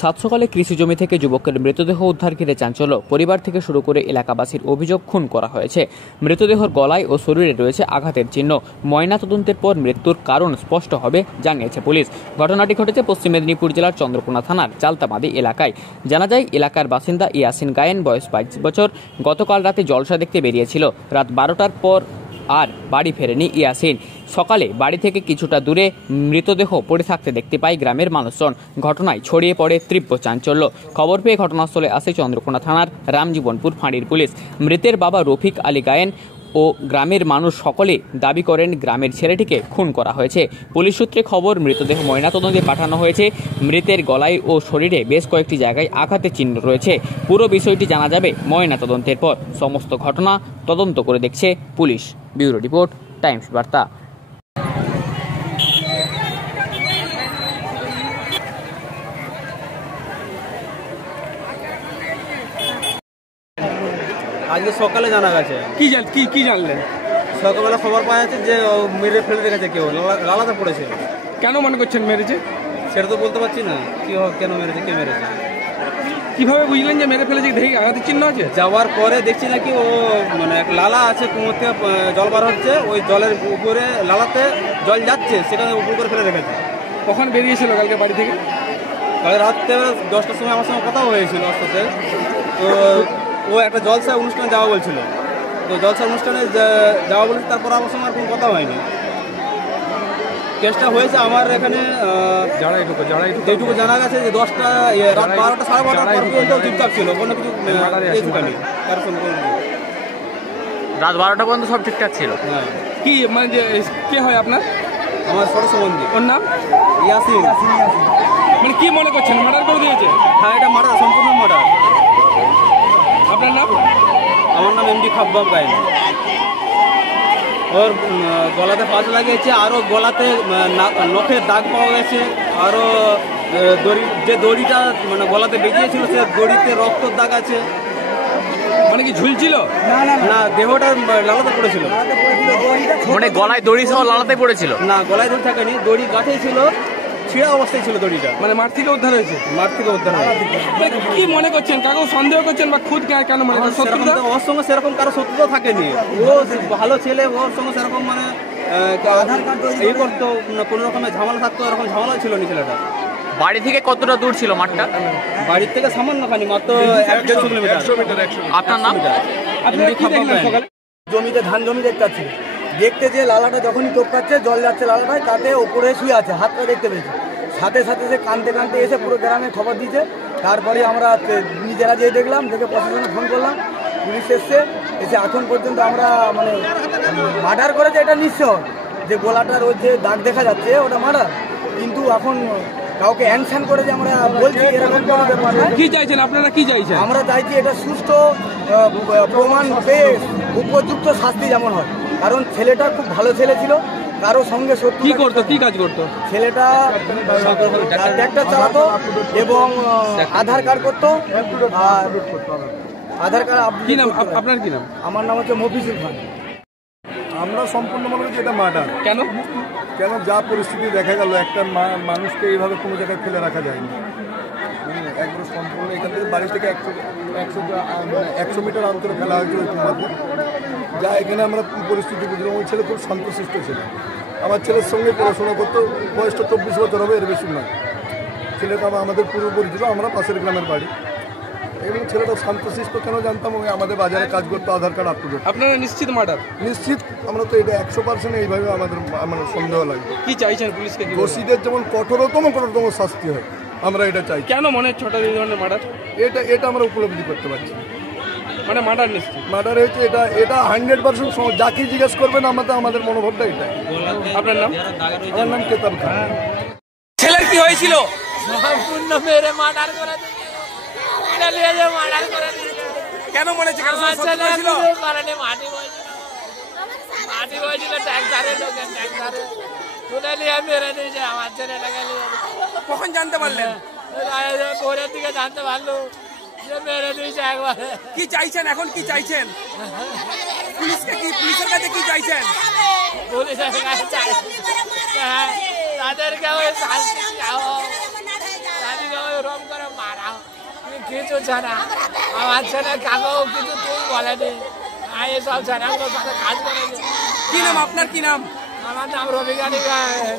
সাত সকালে কৃষি জমি থেকে যুবকের মৃতদেহ উদ্ধার ঘিরে চাঞ্চল্য। পরিবার থেকে শুরু করে এলাকাবাসীর অভিযোগ খুন করা হয়েছে। মৃতদেহর গলায় ও শরীরে রয়েছে আঘাতের চিহ্ন। ময়না তদন্তের পর মৃত্যুর কারণ স্পষ্ট হবে জানিয়েছে পুলিশ। ঘটনাটি ঘটেছে পশ্চিম মেদিনীপুর জেলার চন্দ্রকোনা থানার জালতামাদি এলাকায়। জানা যায়, এলাকার বাসিন্দা ইয়াসিন গায়েন, বয়স 22 বছর, গতকাল রাতে জলসা দেখতে বেরিয়েছিল। রাত 12টার পর আর বাড়ি ফেরেনি ইয়াসিন। সকালে বাড়ি থেকে কিছুটা দূরে মৃতদেহ পড়ে থাকতে দেখতে পায় গ্রামের মানুষজন। ঘটনায় ছড়িয়ে পড়ে তীব্র চাঞ্চল্য। খবর পেয়ে ঘটনাস্থলে আসে চন্দ্রকোনা থানার রামজীবনপুর ফাঁড়ির পুলিশ। মৃতের বাবা রফিক আলী গায়েন ও গ্রামের মানুষ সকলে দাবি করেন গ্রামের ছেলেটিকে খুন করা হয়েছে। পুলিশ সূত্রে খবর, মৃতদেহ ময়নাতদন্তে পাঠানো হয়েছে। মৃতের গলায় ও শরীরে বেশ কয়েকটি জায়গায় আঘাতের চিহ্ন রয়েছে। পুরো বিষয়টি জানা যাবে ময়নাতদন্তের পর। সমস্ত ঘটনা তদন্ত করে দেখছে পুলিশ। ব্যুরো রিপোর্ট, টাইমস বার্তা। আজকে সকালে জানা গেছে। কি জানলেন? সকালবেলা খবর পাওয়া যাচ্ছে যে মেরে ফেলে রেখেছে, কেউ লালাতে পড়েছে। কেন মনে করছেন মেরেছে? সেটা তো বলতে পারছি না কেন মেরেছে, কে মেরেছে। কিভাবে বুঝলেন যে মেরে ফেলেছে? দেখি আঘাতের চিহ্ন আছে। যাওয়ার পরে দেখছি নাকি ও মানে এক লালা আছে, কুমোর থেকে জল বার হচ্ছে, ওই জলের উপরে লালাতে জল যাচ্ছে, সেখানে উপর করে ফেলে রেখেছে। কখন বেরিয়েছিল কালকে বাড়ি থেকে? কাল রাত্রে 10টার সময় আমার সঙ্গে কথা হয়েছিল ওর সাথে। তো ও একটা জলসা অনুষ্ঠানে যাওয়া বলছিল, তো জলসা অনুষ্ঠানে যাওয়া বলছে। তারপর আমার সঙ্গে আর কোনো কথা হয়নি। কেসটা হয়েছে আমার এখানে যেটুকু জানা গেছে যে 10টা রাত 12টা সাড়ে 12টার পর পর্যন্ত চুপচাপ ছিল, কোনো কিছু রাত 12টা পর্যন্ত সব ঠিকঠাক ছিল। হ্যাঁ। কি মানে কে হয় আপনার? আমার ছোট সম্বন্ধী। ওর নাম ইয়াসিন। মানে কি মনে করছেন মার্ডার করে দিয়েছে? হ্যাঁ, এটা মার্ডার, সম্পূর্ণ মার্ডার। আপনার নাম? আমার নাম এমডি খাব্বাব গায়েন। ওর গলাতে ফাঁস লাগিয়েছে, আরও গলাতে নখের দাগ পাওয়া গেছে, আরও যে দড়িটা মানে গলাতে বেঁচিয়েছিল সে দড়িতে রক্তর দাগ আছে। মানে কি ঝুলছিল? না, দেহটা লালাতে পড়েছিল। মানে গলায় দড়ি সহ লালাতে পড়েছিল? না, গলায় দড়ি থাকেনি, দড়ি গাছেই ছিল, ছিঁড়া অবস্থায় ছিল দড়িটা। মানে মাঠ থেকে উদ্ধার হয়েছে? মাঠ থেকে উদ্ধার হয়েছে। কি মনে করছেন? কাউকে সন্দেহ করছেন বা খুদ কেন মনে করছেন? ওর সঙ্গে সেরকম কারো শত্রুতা থাকেনি। ও ভালো ছেলে, ওর সঙ্গে সেরকম মানে আধার কার্ড এই করতো, কোনো রকমের ঝামেলা থাকতো, এরকম ঝামেলা ছিল না ছেলেটা। বাড়ি থেকে কতটা দূর ছিল মাঠটা? বাড়ির থেকে সামান্য খানি, মাত্র 150 কিলোমিটার। আপনার নাম? জমিতে ধান জমি দেখতে পাচ্ছি, দেখতে যে লালাটা যখনই টপকাচ্ছে, জল যাচ্ছে লালাটায়, তাতে ওপরে শুয়ে আছে, হাতটা দেখতে পেয়েছি। সাথে সাথে সে কানতে কানতে এসে পুরো গ্রামে খবর দিয়েছে। তারপরে আমরা নিজেরা যেয়ে দেখলাম, দেখে প্রশাসনে ফোন করলাম, পুলিশ এসছে। এসে এখন পর্যন্ত আমরা মানে মার্ডার করেছে এটা নিশ্চয়, যে গোলাটার ওর যে দাগ দেখা যাচ্ছে ওটা মার্ডার। কিন্তু এখন কাউকে অ্যানসান করে যে আমরা বলছি এরকম কোনো ব্যাপার না। কি চাইছেন আপনারা? কি চাইছেন? আমরা চাইছি এটা সুষ্ঠু প্রমাণ পেয়ে উপযুক্ত শাস্তি যেমন হয়। কারণ ছেলেটা খুব ভালো ছেলে ছিল, কারো সঙ্গে সত্যি। কি করতো, কি কাজ করতো? ছেলেটা ট্র্যাক্টর চালাতো এবং আধার কার্ড করতো। আর আধার কার্ড। কি নাম আপনার? কি নাম? আমার নাম হচ্ছে মফিজুল খান। আমরা সম্পূর্ণ মনে করছি এটা মার্ডার। কেন? যা পরিস্থিতি দেখা গেল, একটা মানুষকে এইভাবে কোনো জায়গায় ফেলে রাখা যায়নি। একবার সম্পূর্ণ এখান থেকে বাড়ি থেকে 100 মিটার অন্তরে ফেলা হয়েছে ওই কুমারকে। যা এখানে আমরা পরিস্থিতি বুঝলাম, ওই ছেলে খুব শান্তশিষ্ট ছিল। আমার ছেলের সঙ্গে পড়াশোনা করতো, বয়সটা 24 বছর হবে, এর বেশি নয়। ছেলেটা আমাদের পূর্ব পরিচিত, আমরা পাশের গ্রামের বাড়ি। এবং ছেলেটা শান্তশিষ্ট কেন জানতাম, ওই আমাদের বাজারে কাজ করতো, আধার কার্ড আপটুডেট। আপনারা নিশ্চিত মার্ডার? নিশ্চিত। আমরা তো এটা 100% এইভাবে আমাদের মানে সন্দেহ লাগবে। কি চাইছেন পুলিশকে? দোষীদের যেমন কঠোরতম শাস্তি হয়, আমরা এটা চাই। কেন মনে হচ্ছে হঠাৎ এই ধরনের মার্ডার? এটা আমরা উপলব্ধি করতে পারছি। মানে মার্ডার নিশ্চিত মার্ডার হয়েছে, এটা 100% যাকে জিজ্ঞেস করবেন আমাদের মনোভাবটা এটাই। আপনার নাম? আমার নাম কেতাব খান। ছেলের কি হয়েছিল? সম্পূর্ণ মেরে মার্ডার করে দিয়েছে। মার্ডার করে দিয়েছে। কেন মনে হচ্ছে? মাটি বইছিল ট্যাঙ্কারে, লোকের ট্যাঙ্কারে তুলে নিয়ে মেরে দিয়েছে আমার ছেলেটাকে। কখন জানতে পারলেন? ভোরের দিকে জানতে পারলো যে মেরে দিয়েছে একবারে। কি চাইছেন এখন? কি চাইছেন? পুলিশের কাছে কি চাইছেন? পুলিশের কাছে চাইছি তাদেরকে ওই শাস্তি, তাদেরকে ওই রম করে দাঁড়াও কিছু ছাড়া আমার ছেলে কাকেও কিছু তুই বলেনি এসব ছেলেগুলোর সাথে কাজ করেছে। কি নাম আপনার, কি নাম? আমার নাম রবিকানি গায়ে।